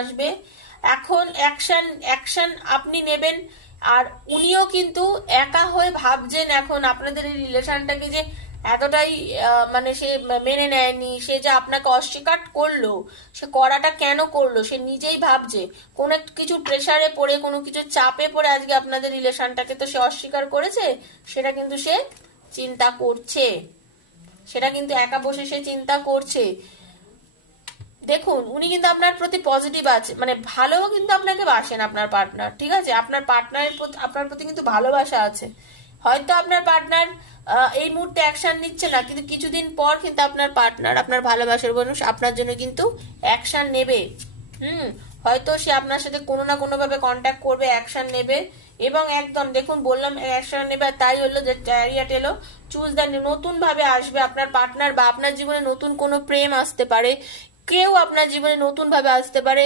আসবে। এখন action action আপনি নেবেন। আর উনিও কিন্তু একা হয়ে ভাবছেন এখন আপনাদের এই রিলেশনটাকে যে এতটাই মানে সে মেনে নেয়নি, সে যে আপনাকে অস্বীকার করলো, সে করাটা কেন করলো সে নিজেই ভাবছে। কোনো কিছু প্রেসারে পড়ে, কোনো কিছু চাপে পড়ে আজকে আপনাদের রিলেশনটাকে তো সে অস্বীকার করেছে, সেটা কিন্তু সে চিন্তা করছে, সেটা কিন্তু একা বসে সে চিন্তা করছে। দেখুন উনি কিন্তু আপনার প্রতি পজিটিভ আছে, মানে ভালো কিন্তু আপনাকে বাসেন আপনার পার্টনার, ঠিক আছে, আপনার পার্টনারের প্রতি আপনার প্রতি কিন্তু ভালোবাসা আছে। হয়তো আপনার পার্টনার এই মুহূর্তে অ্যাকশন নিচ্ছে না, কিন্তু কিছুদিন পর কিন্তু আপনার পার্টনার, আপনার ভালোবাসার মানুষ আপনার জন্য কিন্তু অ্যাকশন নেবে। হুম। হয়তো সে আপনার সাথে কোনো না কোনো ভাবে কন্ট্যাক্ট করবে, অ্যাকশন নেবে। এবং একদম দেখুন বললাম অ্যাকশন নেবে, আর তাই হলো যে চ্যারিয়ট এলো। চুজ দ্য, নতুন ভাবে আসবে আপনার পার্টনার, বা আপনার জীবনে নতুন কোনো প্রেম আসতে পারে, কেউ আপনার জীবনে নতুন ভাবে আসতে পারে।